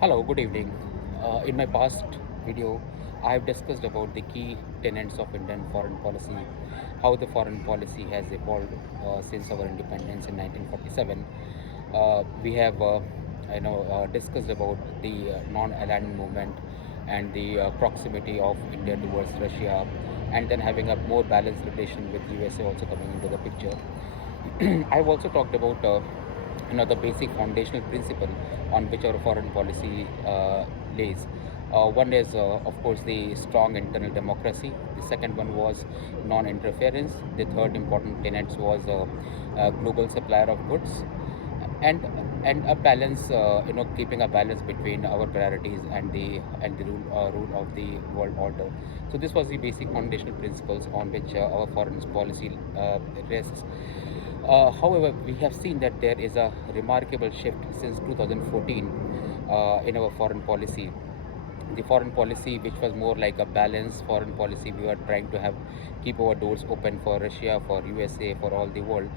Hello, good evening. In my past video, I have discussed about the key tenets of Indian foreign policy, how the foreign policy has evolved since our independence in 1947. We have, discussed about the non-aligned movement and the proximity of India towards Russia, and then having a more balanced relation with USA also coming into the picture. I've also talked about the basic foundational principle on which our foreign policy lays. One is, of course, the strong internal democracy. The second one was non-interference. The third important tenet was a global supplier of goods, and and a balance, keeping a balance between our priorities and the rule of the world order. So this was the basic foundational principles on which our foreign policy rests. However, we have seen that there is a remarkable shift since 2014 in our foreign policy. The foreign policy, which was more like a balanced foreign policy, we were trying to have keep our doors open for Russia, for USA, for all the world.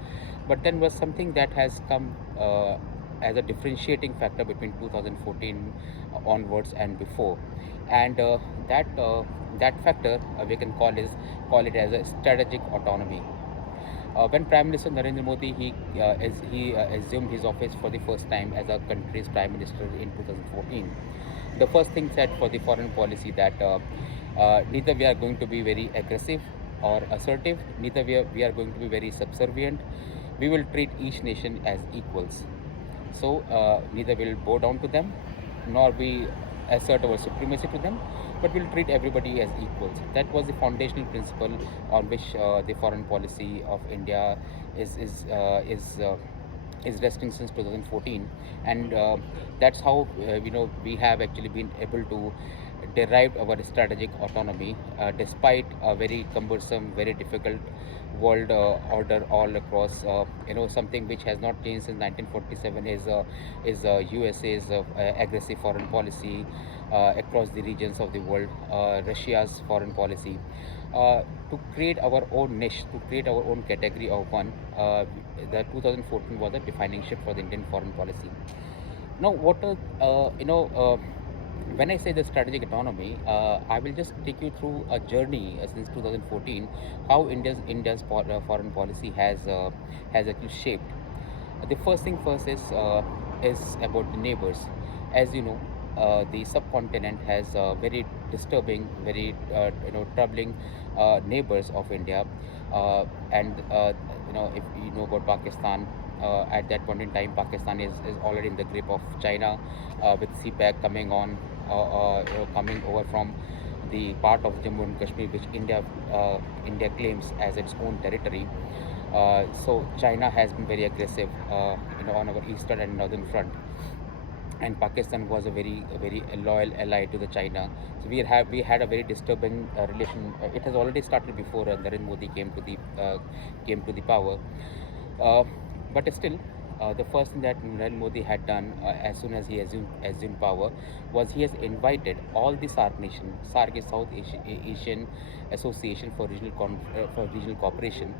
But then was something that has come as a differentiating factor between 2014 onwards and before, and that factor we can call it as a strategic autonomy. When Prime Minister Narendra Modi he assumed his office for the first time as a country's Prime Minister in 2014, the first thing said for the foreign policy that neither we are going to be very aggressive or assertive, neither we are going to be very subservient. We will treat each nation as equals. So neither will bow down to them, nor we assert our supremacy to them, but we'll treat everybody as equals. That was the foundational principle on which the foreign policy of India is is uh, is. Uh, is resting since 2014, and that's how we have actually been able to derive our strategic autonomy despite a very cumbersome, very difficult world order all across. Something which has not changed since 1947 is USA's aggressive foreign policy across the regions of the world, Russia's foreign policy. To create our own niche, to create our own category of one, the 2014 was a defining shift for the Indian foreign policy. Now, when I say the strategic autonomy, I will just take you through a journey since 2014, how India's foreign policy has actually shaped. The first thing first is about the neighbors. As you know, the subcontinent has very disturbing, very troubling neighbors of India, and if you know about Pakistan. At that point in time, Pakistan is already in the grip of China, with CPAC coming over from the part of Jammu and Kashmir, which India claims as its own territory. So China has been very aggressive, on our eastern and northern front, and Pakistan was a very loyal ally to the China. So we had a very disturbing relation. It has already started before Narendra Modi came to the power. Uh, but still, the first thing that Narendra Modi had done as soon as he assumed power was he has invited all the SARC nation. SARC is South Asian Association for Regional Cooperation.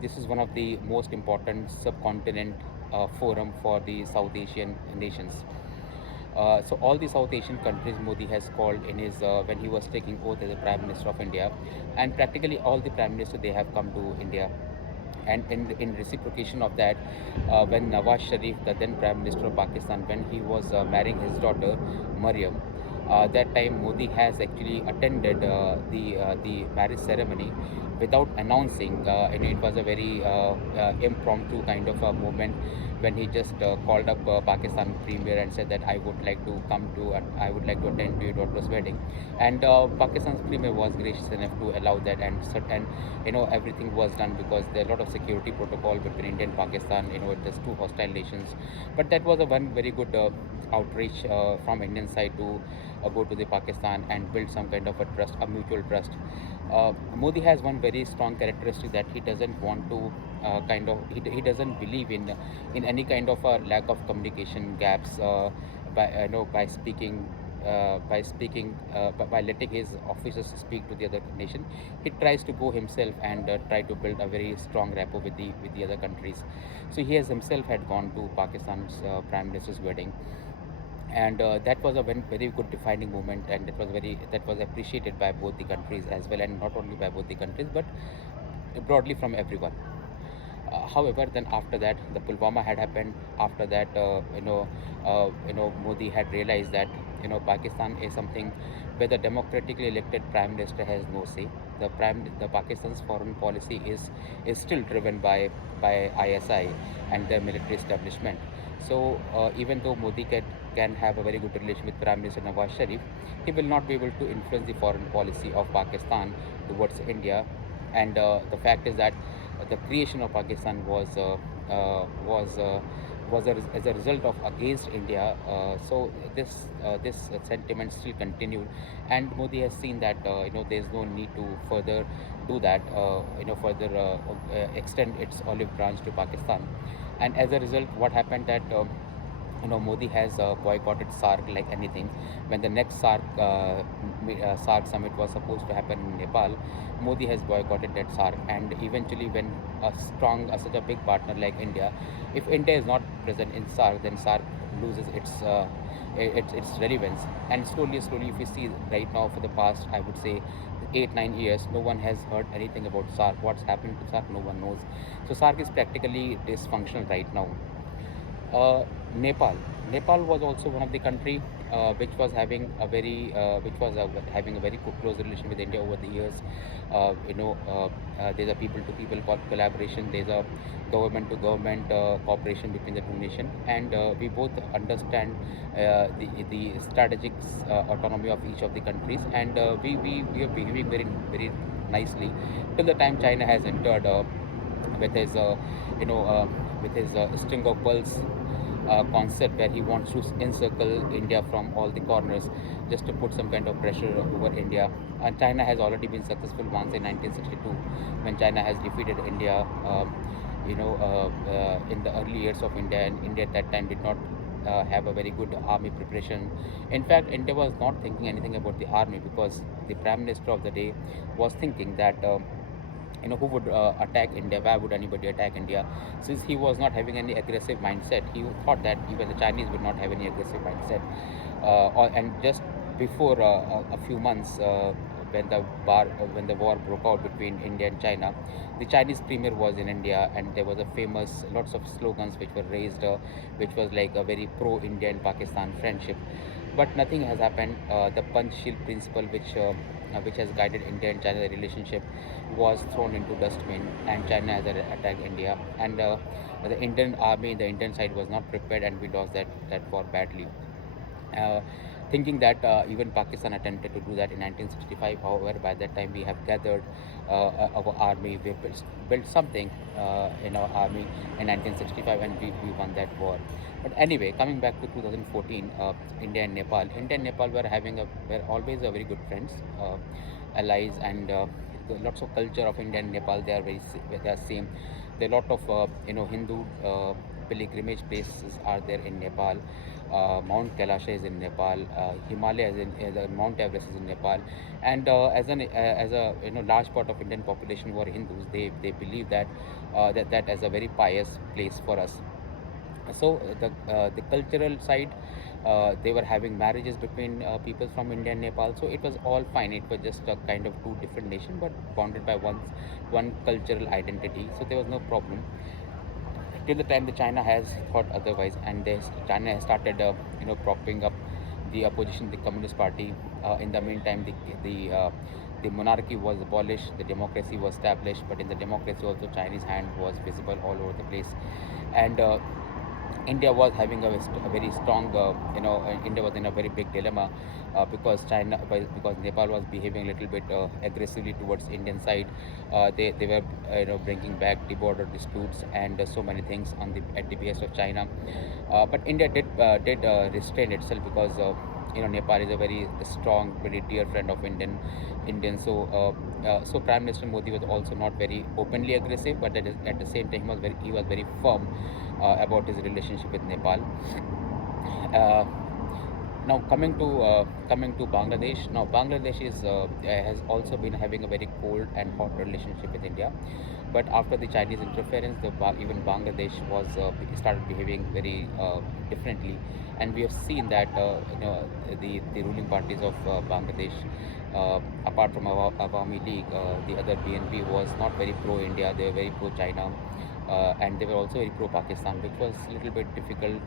This is one of the most important subcontinent forum for the South Asian nations. So all the South Asian countries Modi has called in his when he was taking oath as a Prime Minister of India, and practically all the Prime Ministers they have come to India. And in reciprocation of that, when Nawaz Sharif, the then Prime Minister of Pakistan, when he was marrying his daughter Mariam, that time Modi has actually attended the marriage ceremony without announcing. And it was a very impromptu kind of a moment when he just called up Pakistan Premier and said that I would like to attend to your daughter's wedding, and Pakistan's Premier was gracious enough to allow that, and everything was done because there are a lot of security protocol between India and Pakistan. There's two hostile nations, but that was a one very good outreach from Indian side to go to the Pakistan and build some kind of a trust, a mutual trust. Modi has one very strong characteristic that he doesn't want to he doesn't believe in any kind of a lack of communication gaps by speaking by letting his officers speak to the other nation. He tries to go himself and try to build a very strong rapport with the other countries. So he has himself had gone to Pakistan's Prime Minister's wedding, and that was a very good defining moment, and that was appreciated by both the countries as well, and not only by both the countries but broadly from everyone. However, then after that, the Pulwama had happened. After that, Modi had realized that Pakistan is something where the democratically elected prime minister has no say. The Pakistan's foreign policy is still driven by ISI and their military establishment. So even though Modi can have a very good relation with Prime Minister Nawaz Sharif, he will not be able to influence the foreign policy of Pakistan towards India. And the fact is that the creation of Pakistan uh, was uh, as a result of against India. So this sentiment still continued, and Modi has seen that there is no need to further do that. Further extend its olive branch to Pakistan, and as a result, what happened that. Modi has boycotted SARC like anything. When the next SARC summit was supposed to happen in Nepal, Modi has boycotted that SARC. And eventually, when such a big partner like India, if India is not present in SARC, then SARC loses its relevance. And slowly, if you see right now for the past, I would say 8 9 years, no one has heard anything about SARC. What's happened to SARC? No one knows. So SARC is practically dysfunctional right now. uh, Nepal. Nepal was also one of the country which was having a very close relation with India over the years. There's a people-to-people collaboration. There's a government-to-government cooperation between the two nations, and we both understand the strategic autonomy of each of the countries, and we are behaving very nicely till the time China has entered with his you know with his string of pearls concept, where he wants to encircle India from all the corners just to put some kind of pressure over India. And China has already been successful once in 1962 when China has defeated India. In the early years of India, and India at that time did not have a very good army preparation. In fact, India was not thinking anything about the army, because the prime minister of the day was thinking that. Who would attack India? Why would anybody attack India? Since he was not having any aggressive mindset, he thought that even the Chinese would not have any aggressive mindset. And just before a few months, when the war broke out between India and China, the Chinese premier was in India, and there was a famous lots of slogans which were raised, which was like a very pro-India and Pakistan friendship. But nothing has happened. The Panchshil principle, which has guided India and China relationship, was thrown into dustbin, and China has attacked India. And the Indian army, the Indian side was not prepared, and we lost that war badly. Uh, Thinking that even Pakistan attempted to do that in 1965. However, by that time we have gathered our army, we built something in our army in 1965, and we won that war. But anyway, coming back to 2014, India and Nepal were always a very good friends, allies, and lots of culture of India and Nepal. They are same. There are a lot of Hindu pilgrimage places are there in Nepal. Mount Kailash is in Nepal. Himalaya Mount Everest is in Nepal. And as a large part of Indian population who are Hindus, they believe that that as a very pious place for us. So the cultural side, they were having marriages between people from India and Nepal. So it was all fine. It was just a kind of two different nations, but bounded by one cultural identity. So there was no problem till the time the China has thought otherwise, and China has started, propping up the opposition, the Communist Party. In the meantime, the monarchy was abolished, the democracy was established, but in the democracy also Chinese hand was visible all over the place, and India was having a very strong, India was in a very big dilemma because Nepal was behaving a little bit aggressively towards Indian side. They were bringing back the border disputes and so many things at the behest of China. But India did restrain itself because Nepal is a very strong, very dear friend of Indian. So Prime Minister Modi was also not very openly aggressive, but at the same time he was very firm about his relationship with Nepal. Uh, Now coming to Bangladesh. Now Bangladesh has also been having a very cold and hot relationship with India, but after the Chinese interference, even Bangladesh was started behaving very differently, and we have seen that the ruling parties of Bangladesh, apart from Awami League, the other BNP was not very pro-India. They were very pro-China, and they were also very pro-Pakistan, which was a little bit difficult,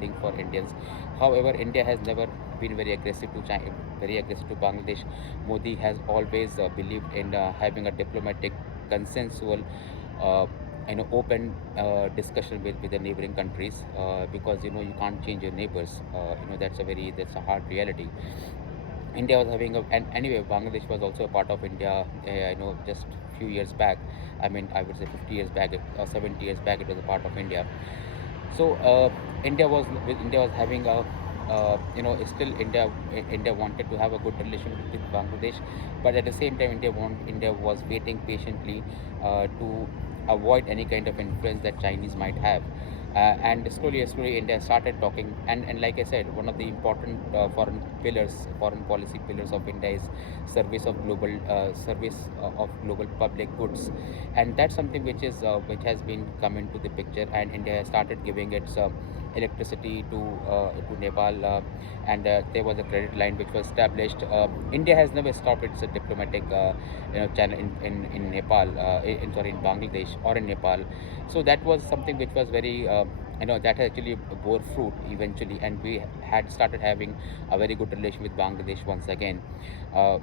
thing for Indians. However, India has never been very aggressive to China, very aggressive to Bangladesh. Modi has always believed in having a diplomatic, consensual, uh, open discussion with the neighboring countries, because you can't change your neighbors. That's a hard reality. India was having a, and anyway, Bangladesh was also a part of India. Just few years back. I mean, I would say 50 years back, or 70 years back, it was a part of India. So India was having a, still India wanted to have a good relationship with Bangladesh, but at the same time, India was waiting patiently to avoid any kind of influence that Chinese might have. And slowly, India started talking. And like I said, one of the important foreign policy pillars of India is service of global public goods, and that's something which has been come into the picture. And India has started giving its electricity to Nepal, and there was a credit line which was established. India has never stopped its diplomatic channel in Nepal, in Bangladesh or in Nepal. So that was something which was very that actually bore fruit eventually, and we had started having a very good relation with Bangladesh once again. Uh,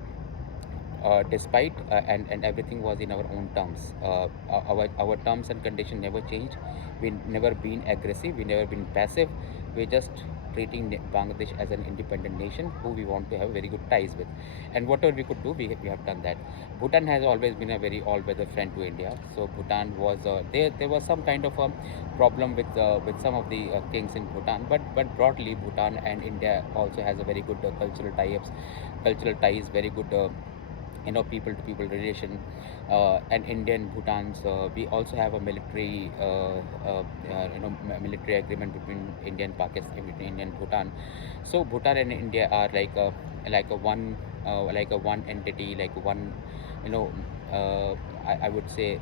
Despite and everything was in our own terms. Our terms and condition never changed. We never been aggressive. We never been passive. We just treating Bangladesh as an independent nation who we want to have very good ties with, and whatever we could do, we have done that. Bhutan has always been a very all-weather friend to India. So Bhutan was there. There was some kind of a problem with some of the kings in Bhutan, but broadly, Bhutan and India also has a very good cultural ties, very good. People to people relation, and Indian Bhutan's. We also have a military agreement between India and Pakistan, between India and Bhutan. So Bhutan and India are like a one entity, like one, you know I would say,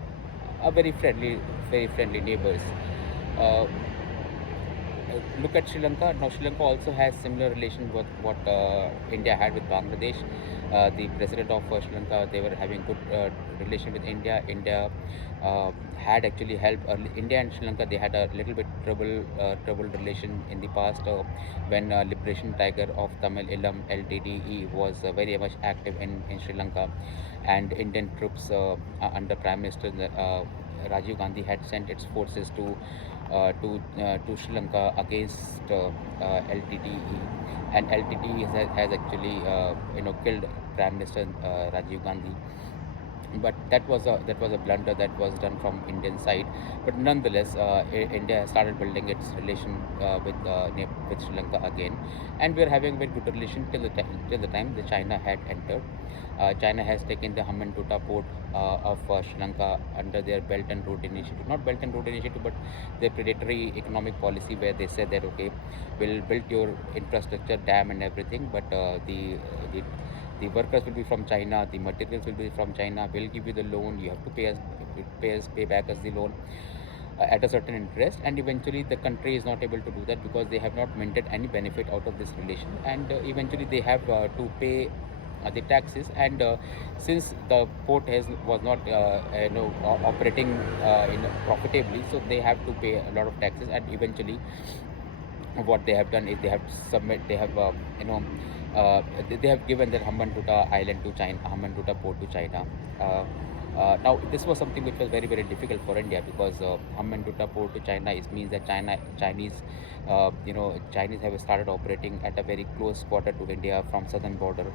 a very friendly neighbors. uh, Look at Sri Lanka. Now, Sri Lanka also has similar relation with what India had with Bangladesh. The president of Sri Lanka, they were having good relation with India. India had actually helped India and Sri Lanka. They had a little bit trouble relation in the past, when Liberation Tiger of Tamil Ilam LTTE was very much active in Sri Lanka, and Indian troops under Prime Minister Rajiv Gandhi had sent its forces to Sri Lanka against LTTE, and LTTE has actually killed Prime Minister Rajiv Gandhi. But that was a blunder that was done from Indian side. But nonetheless, India started building its relation with Sri Lanka again, and we are having a very good relation till the time the China had entered. China has taken the Hambantota port of Sri Lanka under their Belt and Road Initiative, not Belt and Road Initiative, but their predatory economic policy, where they said that, okay, we'll build your infrastructure, dam and everything, but the the workers will be from China, the materials will be from China. We'll give you the loan. You have to pay back us the loan at a certain interest, and eventually the country is not able to do that because they have not minted any benefit out of this relation, and eventually they have to pay the taxes. And since the port was not operating profitably, so they have to pay a lot of taxes. And eventually what they have done is they have they have given their Hambantota island to China, Hambantota port to China. Now this was something which was very difficult for India, because Hambantota port to China means that Chinese have started operating at a very close border to India from southern border,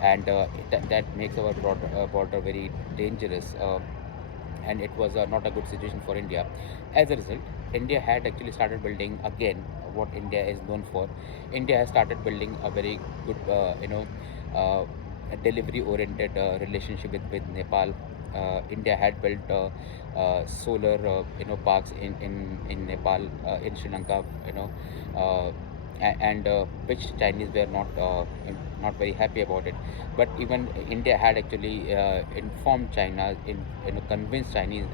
and that makes our border very dangerous. And it was not a good situation for India. As a result, India had actually started building again what India is known for. India has started building a very good, uh, delivery-oriented relationship with Nepal. India had built solar, parks in Nepal, in Sri Lanka, and which Chinese were not very happy about it. But even India had actually informed China, convinced Sri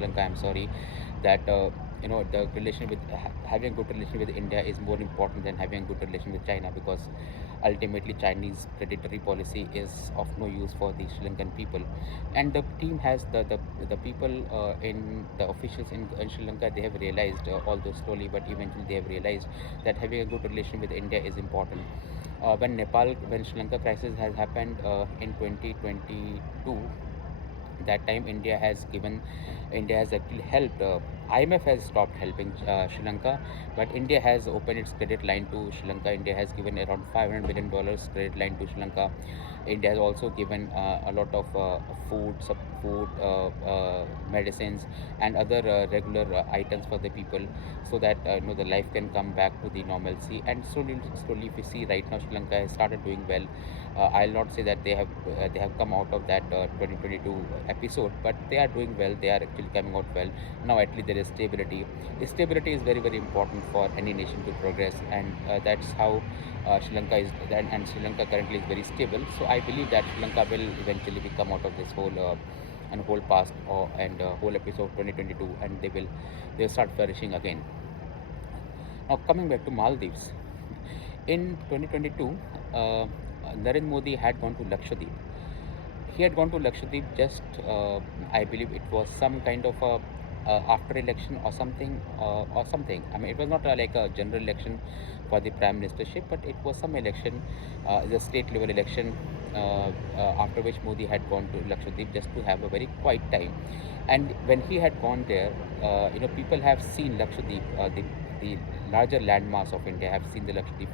Lanka, I'm sorry, that the relation with having a good relation with India is more important than having a good relation with China, because ultimately Chinese predatory policy is of no use for the Sri Lankan people. And the team has the people in the officials in Sri Lanka, they have realized, although slowly but eventually they have realized that having a good relation with India is important. When Sri Lanka crisis has happened in 2022, that time India has actually helped. IMF has stopped helping Sri Lanka, but India has opened its credit line to Sri Lanka. India has given around $500 million credit line to Sri Lanka. India has also given a lot of food, medicines, and other regular items for the people, so that the life can come back to the normalcy. And slowly, if you see right now, Sri Lanka has started doing well. I'll not say that they have come out of that 2022 episode, but they are doing well. They are actually coming out well now. At least there is stability. Stability is very important for any nation to progress, and that's how Sri Lanka is. And Sri Lanka currently is very stable. So I believe that Sri Lanka will eventually come out of this whole past and whole episode 2022, and they'll start flourishing again. Now coming back to Maldives, in 2022, Narendra Modi had gone to Lakshadweep. He had gone to Lakshadweep just, I believe it was some kind of a after election or something. I mean, it was not like a general election for the prime ministership, but it was some election, the state level election, after which Modi had gone to Lakshadweep just to have a very quiet time. And when he had gone there, people have seen Lakshadweep, the larger landmass of India, have seen the Lakshadweep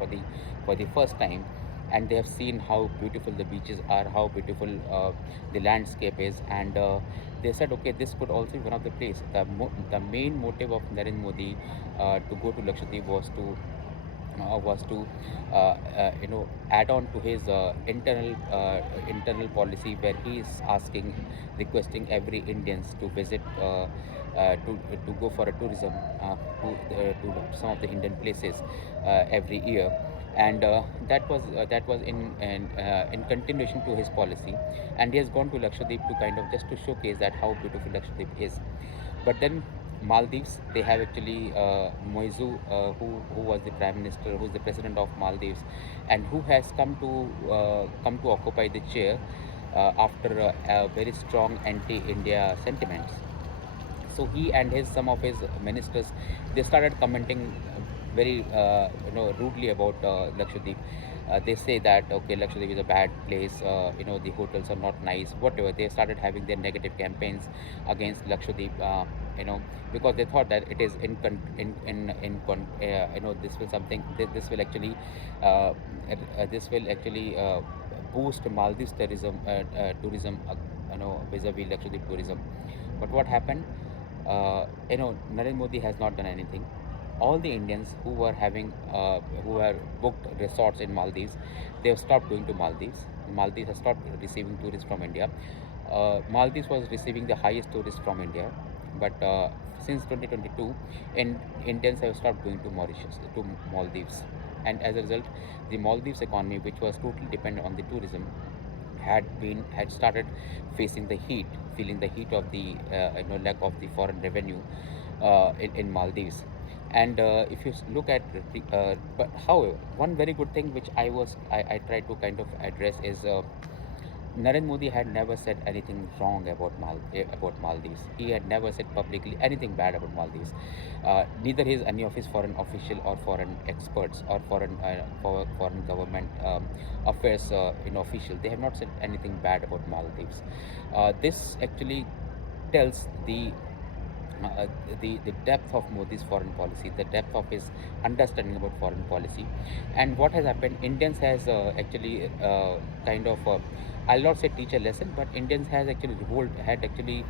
for the first time, and they have seen how beautiful the beaches are, how beautiful the landscape is, and they said, okay, this could also be one of the place. The main motive of Narendra Modi to go to Lakshadweep was to add on to his internal policy, where he is requesting every Indians to visit, to go for a tourism to some of the Indian places every year. And that was in continuation to his policy, and he has gone to Lakshadweep to kind of just to showcase that how beautiful Lakshadweep is. But then Maldives, they have actually Moizu, who was the prime minister, who's the president of Maldives, and who has come to occupy the chair after very strong anti-India sentiments. So he and his some of his ministers, they started commenting very rudely about Lakshadweep. They say that, okay, Lakshadweep is a bad place. The hotels are not nice. Whatever, they started having their negative campaigns against Lakshadweep. You know, because they thought that it is this will actually boost Maldives tourism, vis-a-vis Lakshadweep tourism. But what happened? Narendra Modi has not done anything. All the Indians who were booked resorts in Maldives, they have stopped going to Maldives. Maldives has stopped receiving tourists from India. Maldives was receiving the highest tourists from India, but since 2022, Indians have stopped going to Maldives, and as a result, the Maldives economy, which was totally dependent on the tourism, had started feeling the heat of the lack of the foreign revenue in Maldives. And if you look at but however, one very good thing which I tried to kind of address is, Narendra Modi had never said anything wrong about Maldives. He had never said publicly anything bad about Maldives. Neither any of his foreign official or foreign experts or foreign government affairs official. They have not said anything bad about Maldives. This actually tells uh, the depth of Modi's foreign policy, the depth of his understanding about foreign policy. And what has happened, Indians has actually kind of I'll not say teach a lesson, but Indians has actually had actually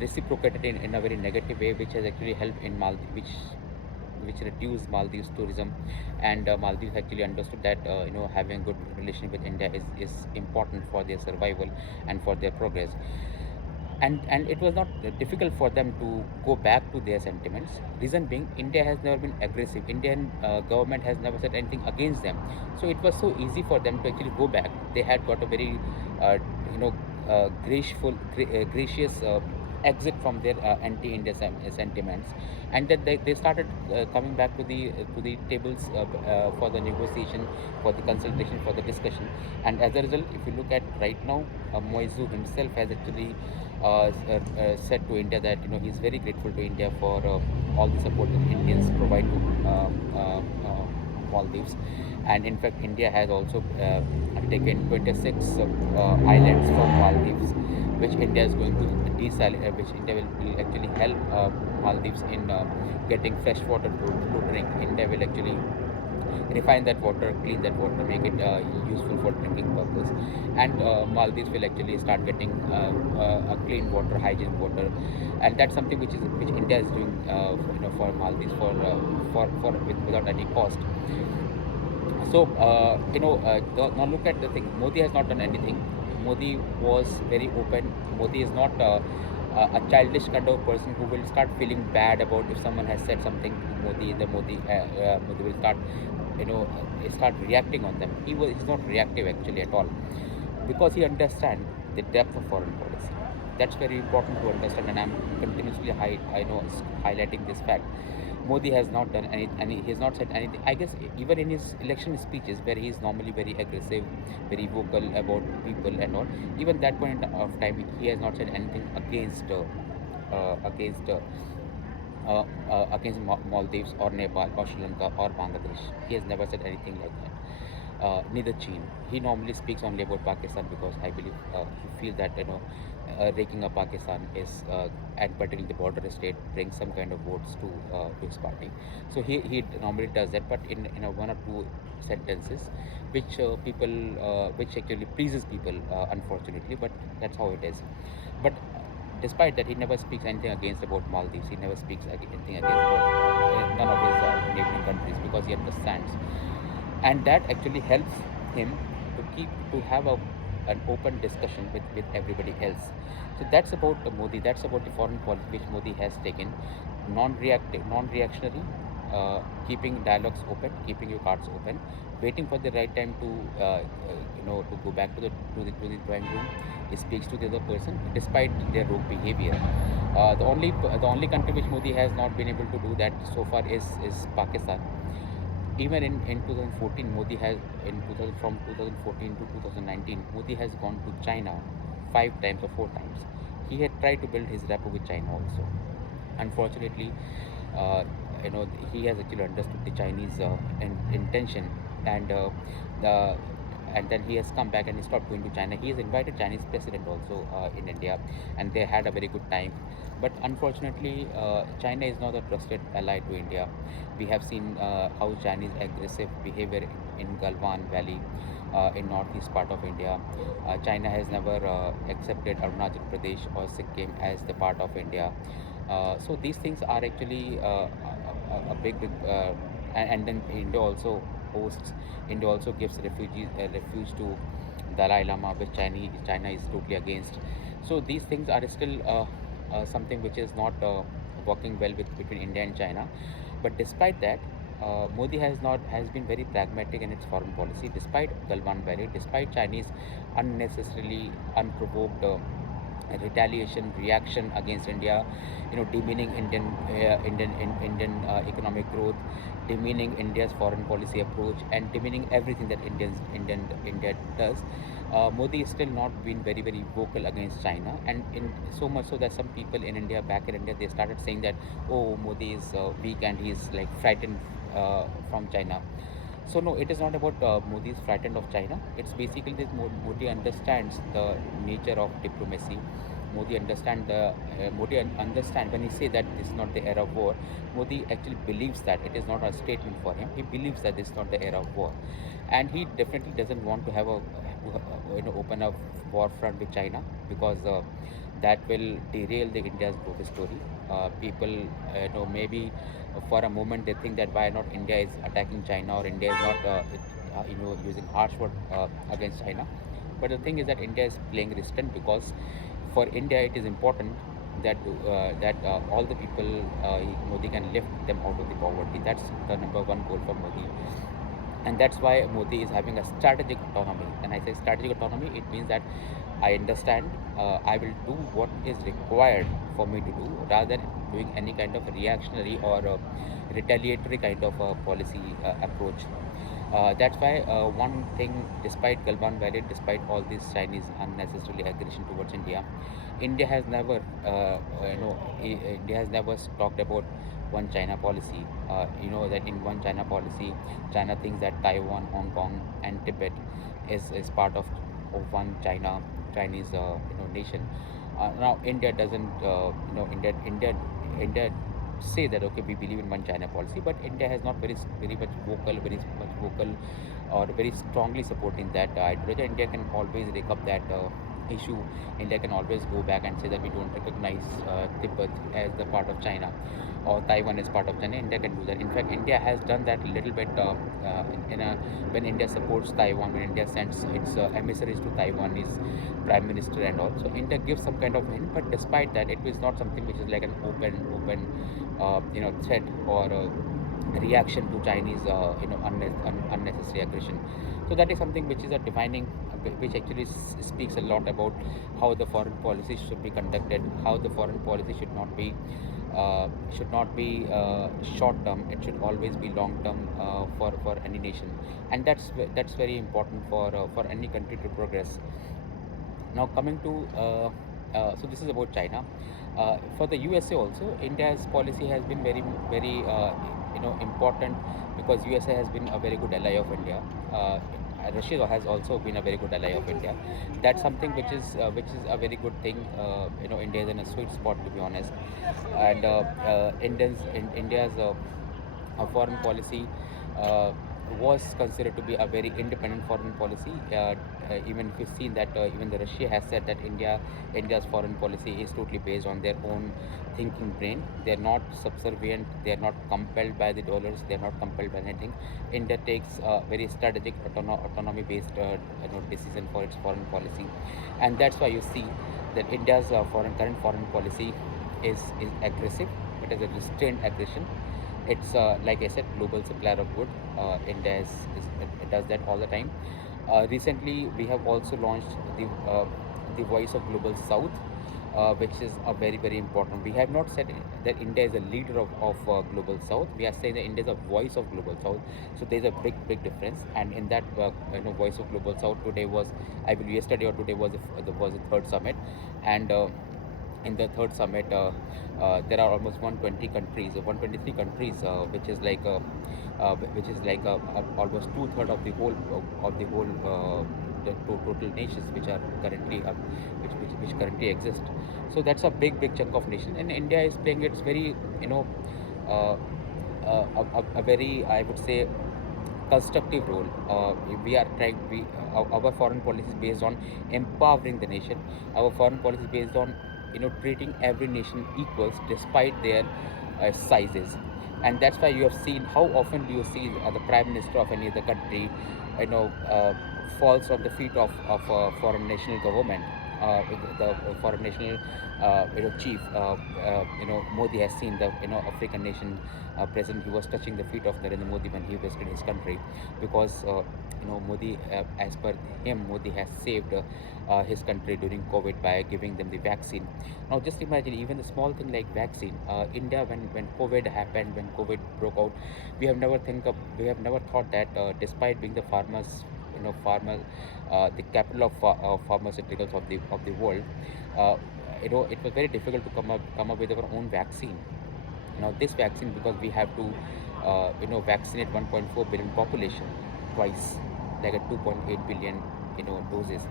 reciprocated in a very negative way, which has actually helped in Maldives, which reduced Maldives tourism. And Maldives actually understood that having a good relation with India is important for their survival and for their progress. And it was not difficult for them to go back to their sentiments. Reason being, India has never been aggressive. Indian government has never said anything against them, so it was so easy for them to actually go back. They had got a very uh, you know gracious exit from their anti-India sentiments, and that they started coming back to the tables for the negotiation, for the consultation, for the discussion. And as a result, if you look at right now, Moizu himself has actually said to India that he's very grateful to India for all the support that Indians provide to Maldives. And in fact, India has also taken 26 islands from Maldives, which India is going to which India will actually help Maldives in getting fresh water to drink. India will actually refine that water, clean that water, make it useful for drinking purpose, and Maldives will actually start getting a clean water, hygiene water, and that's something which India is doing, for Maldives without any cost. So, now look at the thing. Modi has not done anything. Modi was very open. Modi is not a childish kind of person who will start feeling bad about if someone has said something to Modi. Modi will start, start reacting on them. He's not reactive actually at all, because he understands the depth of foreign policy. That's very important to understand, and I'm continuously highlighting this fact. Modi has not done any he has not said anything. I guess even in his election speeches, where he is normally very aggressive, very vocal about people and all, even that point of time, he has not said anything against Maldives or Nepal or Sri Lanka or Bangladesh. He has never said anything like that. Neither China. He normally speaks only about Pakistan, because I believe he feels that raking up Pakistan is, and particularly the border state, brings some kind of votes to his party. So he normally does that, but in a one or two sentences, which actually pleases people, unfortunately. But that's how it is. But despite that, he never speaks anything against about Maldives. He never speaks anything against about none of his neighboring countries, because he understands, and that actually helps him to have an open discussion with everybody else. So that's about Modi. That's about the foreign policy which Modi has taken, non-reactive, non-reactionary, keeping dialogues open, keeping your cards open, waiting for the right time to go back to the drawing room. He speaks to the other person despite their rogue behavior. The only country which Modi has not been able to do that so far is Pakistan. Even in 2014, Modi has from 2014 to 2019, Modi has gone to China 5 times or 4 times. He had tried to build his rapport with China also. Unfortunately, uh, he has actually understood the Chinese intention, and the and then he has come back and he stopped going to China. He has invited Chinese president also in India, and they had a very good time. But unfortunately, China is not a trusted ally to India. We have seen how Chinese aggressive behavior in Galwan Valley, in northeast part of India. China has never accepted Arunachal Pradesh or Sikkim as the part of India. So these things are actually a big, and then hosts. India also gives refuge to Dalai Lama, which China is totally against. So these things are still something which is not working well between India and China. But despite that, Modi has been very pragmatic in its foreign policy, despite Galwan Valley, despite Chinese unnecessarily unprovoked retaliation reaction against India, demeaning Indian economic growth, demeaning India's foreign policy approach, and demeaning everything that India does. Modi is still not been very vocal against China, and in so much so that some people in India, back in India, they started saying that, oh, Modi is weak and he is like frightened from China. So no, it is not about Modi is frightened of China. It's basically that Modi understands the nature of diplomacy. Modi understand when he say that this is not the era of war. Modi actually believes that it is not a statement for him. He believes that this is not the era of war, and he definitely doesn't want to have open a war front with China, because that will derail the India's growth story. People, maybe for a moment they think that why not India is attacking China, or India is not, using harsh word against China. But the thing is that India is playing resistant, because for India it is important that all the people, Modi can lift them out of the poverty. That's the number one goal for Modi, and that's why Modi is having a strategic autonomy. And I say strategic autonomy, it means that I understand, I will do what is required for me to do, rather than doing any kind of reactionary or retaliatory kind of policy approach. That's why one thing, despite Galwan Valley, despite all this Chinese unnecessarily aggression towards India, India has never, India has never talked about one China policy. That in one China policy, China thinks that Taiwan, Hong Kong, and Tibet is part of one Chinese nation. Now India doesn't, India say that okay, we believe in one China policy, but India has not very much vocal or very strongly supporting that ideology. India can always rake up that issue. India can always go back and say that we don't recognize Tibet as the part of China or Taiwan as part of China. India can do that. In fact, India has done that a little bit when India supports Taiwan, when India sends its emissaries to Taiwanese prime minister and all. So India gives some kind of hint, but despite that, it is not something which is like an open threat or reaction to Chinese unnecessary aggression. So that is something which is a defining, which actually speaks a lot about how the foreign policy should be conducted, how the foreign policy should not be short term. It should always be long term for any nation, and that's very important for any country to progress. Now coming to so this is about China. For the USA also, India's policy has been very important, because USA has been a very good ally of India. Russia has also been a very good ally of India. That's something which is a very good thing. India is in a sweet spot, to be honest, and India's foreign policy uh, was considered to be a very independent foreign policy. Even if you've seen that even the Russia has said that India's foreign policy is totally based on their own thinking brain. They're not subservient. They're not compelled by the dollars. They're not compelled by anything. India takes very strategic autonomy-based decision for its foreign policy, and that's why you see that India's current foreign policy is aggressive. It is a restrained aggression. It's like I said, global supplier of good. India it does that all the time. Recently, we have also launched the Voice of Global South, which is a very important. We have not said that India is a leader of Global South. We are saying that India is a voice of Global South. So there is a big difference. And in that Voice of Global South, today was, I believe yesterday or today was the third summit, and in the third summit, there are almost 120 countries, 123 countries, which is like almost two-thirds of the whole total nations which are currently which currently exist. So that's a big chunk of nation, and India is playing its very uh, a very, I would say, constructive role. We are trying. Our foreign policy is based on empowering the nation. Our foreign policy is based on treating every nation equals despite their sizes, and that's why you have seen, how often do you see the prime minister of any other country you know uh, falls on the feet of foreign national government, the foreign national chief. Modi has seen the African nation president. He was touching the feet of Narendra Modi when he visited his country, because Modi, as per him, Modi has saved his country during COVID by giving them the vaccine. Now, just imagine, even the small thing like vaccine. India, when COVID happened, when COVID broke out, we have never thought that, despite being the the capital of pharmaceuticals of the world, uh, it was very difficult to come up with our own vaccine. Now, this vaccine, because we have to vaccinate 1.4 billion population twice, like a 2.8 billion doses.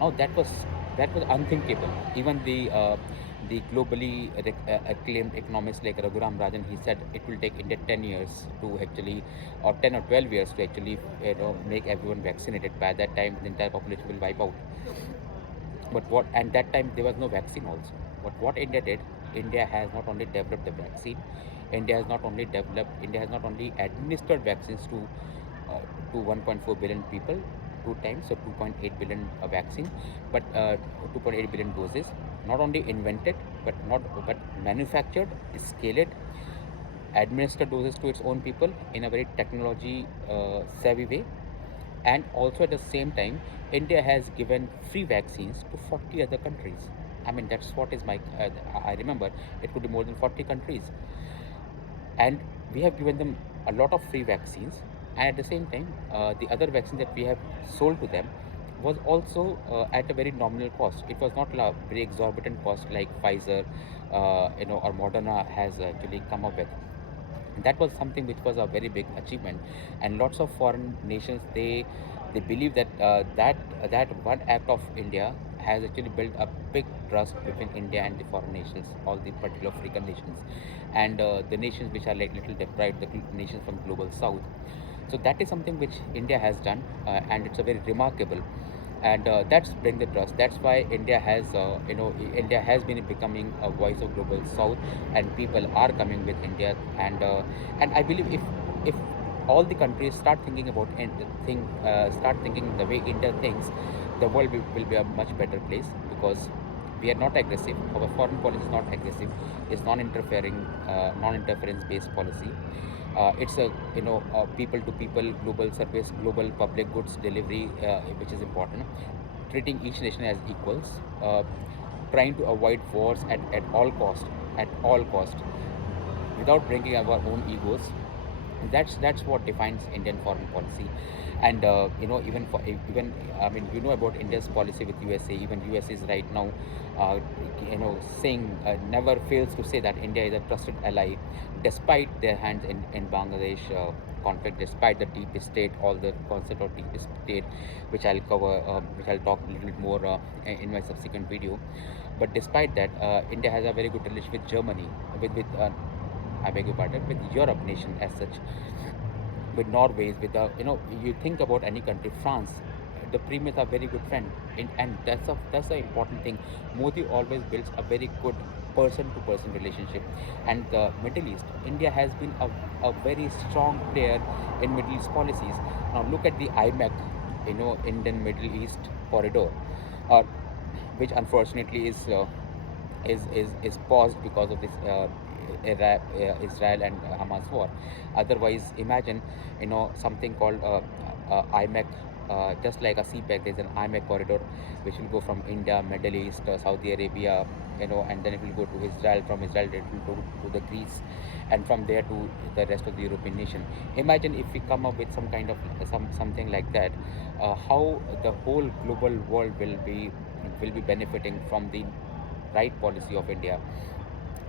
Now that was unthinkable. Even the globally acclaimed economist like Raghuram Rajan, he said it will take India 10 years to actually, or 10 or 12 years to actually make everyone vaccinated. By that time, the entire population will wipe out. But what, and that time there was no vaccine also. But what India did, India has not only developed the vaccine, India has not only administered vaccines to 1.4 billion people two times, so 2.8 billion vaccine, but 2.8 billion doses. Not only invented, but manufactured, scaled, administered doses to its own people in a very technology savvy way, and also at the same time, India has given free vaccines to 40 other countries. I mean, that's what is my. I remember it could be more than 40 countries, and we have given them a lot of free vaccines. And at the same time, the other vaccine that we have sold to them was also at a very nominal cost. It was not a very exorbitant cost like Pfizer, or Moderna has actually come up with. That was something which was a very big achievement, and lots of foreign nations, they believe that that one act of India has actually built a big trust between India and the foreign nations, all the particular African nations, and the nations which are like little deprived, the nations from global south. So that is something which India has done, and it's a very remarkable, and that's bring the trust. That's why India has been becoming a voice of global south, and people are coming with India. And I believe if all the countries start thinking about start thinking the way India thinks, the world will be a much better place, because we are not aggressive. Our foreign policy is not aggressive. It's non-interference based policy. It's a people to people global service, global public goods delivery, which is important. Treating each nation as equals, trying to avoid wars at all cost, without bringing our own egos. That's what defines Indian foreign policy. And even I mean, about India's policy with USA. Even US is right now uh, saying, never fails to say that India is a trusted ally, despite their hands in Bangladesh conflict, despite the deep state, all the concept of deep state, which I'll cover, which I'll talk a little bit more in my subsequent video. But despite that, India has a very good relation with Germany, with I beg your pardon, with Europe nation as such, with Norway, with you think about any country, France, the premiers are very good friend, and that's the important thing. Modi always builds a very good person-to-person relationship, and the Middle East, India has been a very strong player in Middle East policies. Now look at the IMEC, Indian Middle East corridor, uh, which unfortunately is paused because of this Israel and Hamas war. Otherwise, imagine something called IMEC, just like a CPEC. There's an IMEC corridor which will go from India, Middle East, Saudi Arabia, and then it will go to Israel. From Israel, it will go to the Greece, and from there to the rest of the European nation. Imagine if we come up with some kind of something like that, how the whole global world will be benefiting from the right policy of India.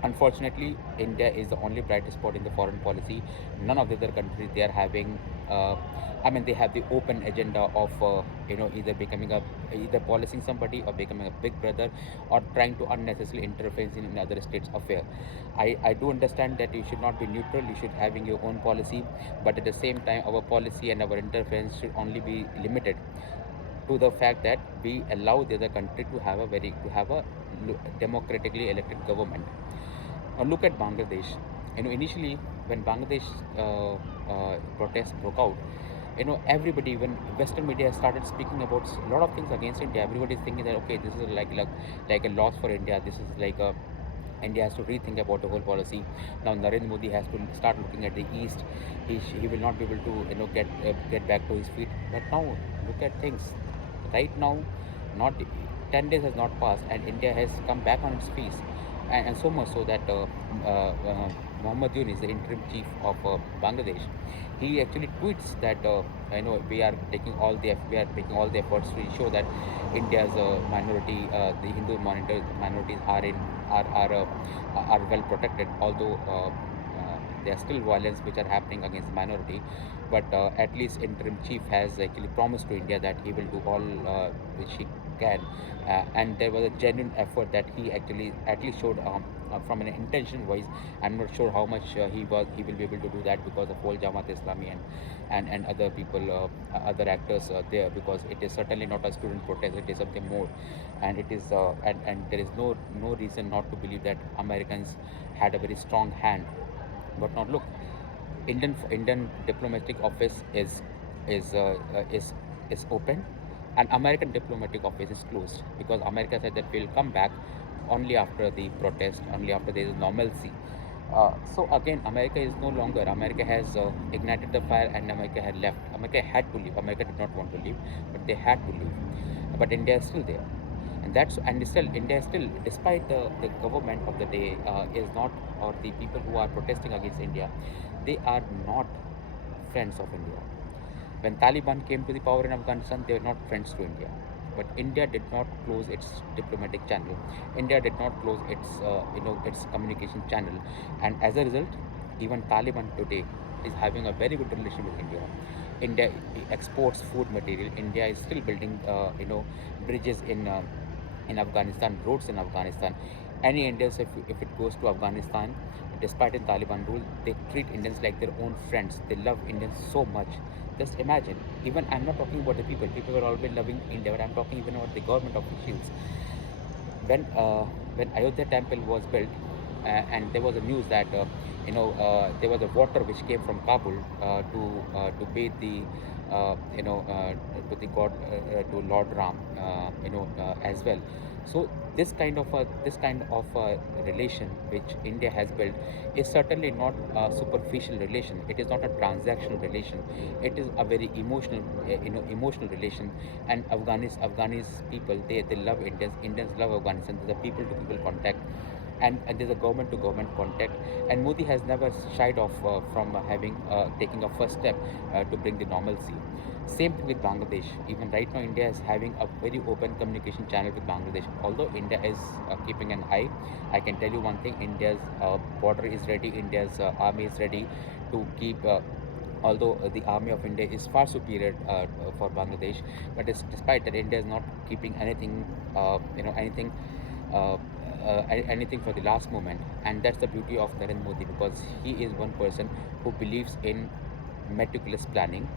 Unfortunately, India is the only bright spot in the foreign policy. None of the other countries, they are having. I mean, they have the open agenda of either becoming either policing somebody, or becoming a big brother, or trying to unnecessarily interfere in other states' affair. I do understand that you should not be neutral. You should having your own policy, but at the same time, our policy and our interference should only be limited to the fact that we allow the other country to have a democratically elected government. Now look at Bangladesh. Initially when Bangladesh protests broke out, everybody, when Western media started speaking about a lot of things against India, everybody is thinking that okay, this is like a loss for India. This is like a India has to rethink about the whole policy. Now Narendra Modi has to start looking at the east. He will not be able to get back to his feet. But now look at things. Right now, not 10 days has not passed, and India has come back on its feet, and so much so that Mohammad Yunus, the interim chief of Bangladesh, he actually tweets that we are taking all the efforts to ensure that India's minority, the Hindu minorities are well protected. Although there are still violence which are happening against minority, but at least interim chief has actually promised to India that he will do all which he can, and there was a genuine effort that he actually at least showed from an intention wise. I'm not sure how much he will be able to do that because of whole Jamaat Islami and other people, other actors there, because it is certainly not a student protest. It is something more, and it is and there is no reason not to believe that Americans had a very strong hand. But now look, Indian diplomatic office is open, and American diplomatic office is closed, because America said that we'll come back only after the protest, only after there is normalcy. So again, America is no longer. America has ignited the fire, and America had left. America had to leave. America did not want to leave, but they had to leave. But India is still there. And still India is still, despite the government of the day is not, or the people who are protesting against India, they are not friends of India. When Taliban came to the power in Afghanistan, they were not friends to India. But India did not close its diplomatic channel. India did not close its, its communication channel, and as a result, even Taliban today is having a very good relation with India. India exports food material. India is still building, bridges in Afghanistan, roads in Afghanistan. Any Indians, if it goes to Afghanistan, despite in Taliban rule, they treat Indians like their own friends. They love Indians so much. Just imagine, even I'm not talking about the people. People were always loving India, but I'm talking even about the government officials. When Ayodhya temple was built, and there was a news that there was a water which came from Kabul to bathe the to the god to Lord Ram, as well. So this kind of relation which India has built is certainly not a superficial relation. It is not a transactional relation. It is a very emotional relation. And Afghanis people, they love Indians. Indians love Afghanistan. There's a people to people contact, and there's a government to government contact, and Modi has never shied off from having taking a first step to bring the normalcy. Same thing with Bangladesh. Even right now, India is having a very open communication channel with Bangladesh. Although India is keeping an eye, I can tell you one thing: India's border is ready. India's army is ready to keep. Although the army of India is far superior for Bangladesh, but despite that, India is not keeping anything, anything uh, anything for the last moment. And that's the beauty of Narendra Modi, because he is one person who believes in meticulous planning.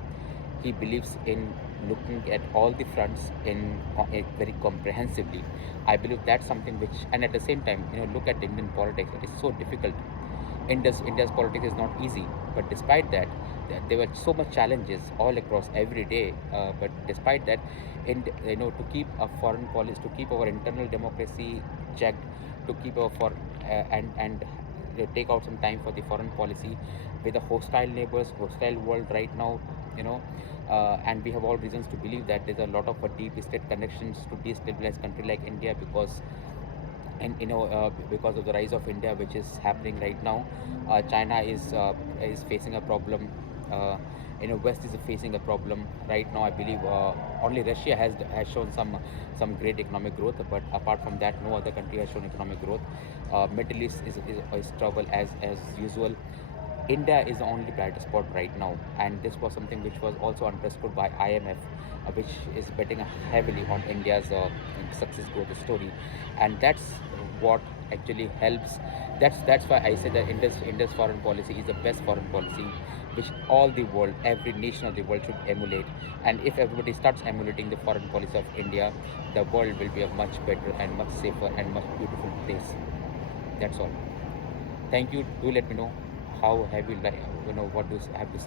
He believes in looking at all the fronts very comprehensively. I believe that's something which, and at the same time, look at Indian politics. It is so difficult. India's politics is not easy, but despite that, there were so much challenges all across every day. But despite that, to keep a foreign policy, to keep our internal democracy checked, to keep our for and take out some time for the foreign policy with the hostile neighbors, hostile world right now, and we have all reasons to believe that there's a lot of deep state connections to destabilize country like India, because of the rise of India, which is happening right now. China is facing a problem. Uh, West is facing a problem right now. I believe only Russia has shown some great economic growth, but apart from that, no other country has shown economic growth. Middle East is trouble as usual. India is the only bright spot right now, and this was something which was also understood by IMF, which is betting heavily on India's success growth story, and that's what actually helps. That's why I say that India's foreign policy is the best foreign policy, which all the world, every nation of the world should emulate. And if everybody starts emulating the foreign policy of India, the world will be a much better and much safer and much beautiful place. That's all. Thank you. Do let me know how have you like, what do you have to say.